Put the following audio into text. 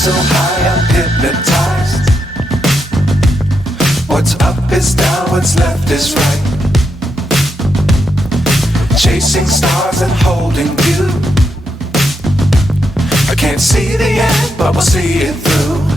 so high, I'm hypnotized. What's up is down, what's left is right. Chasing stars and holding you. I can't see the end, but we'll see it through.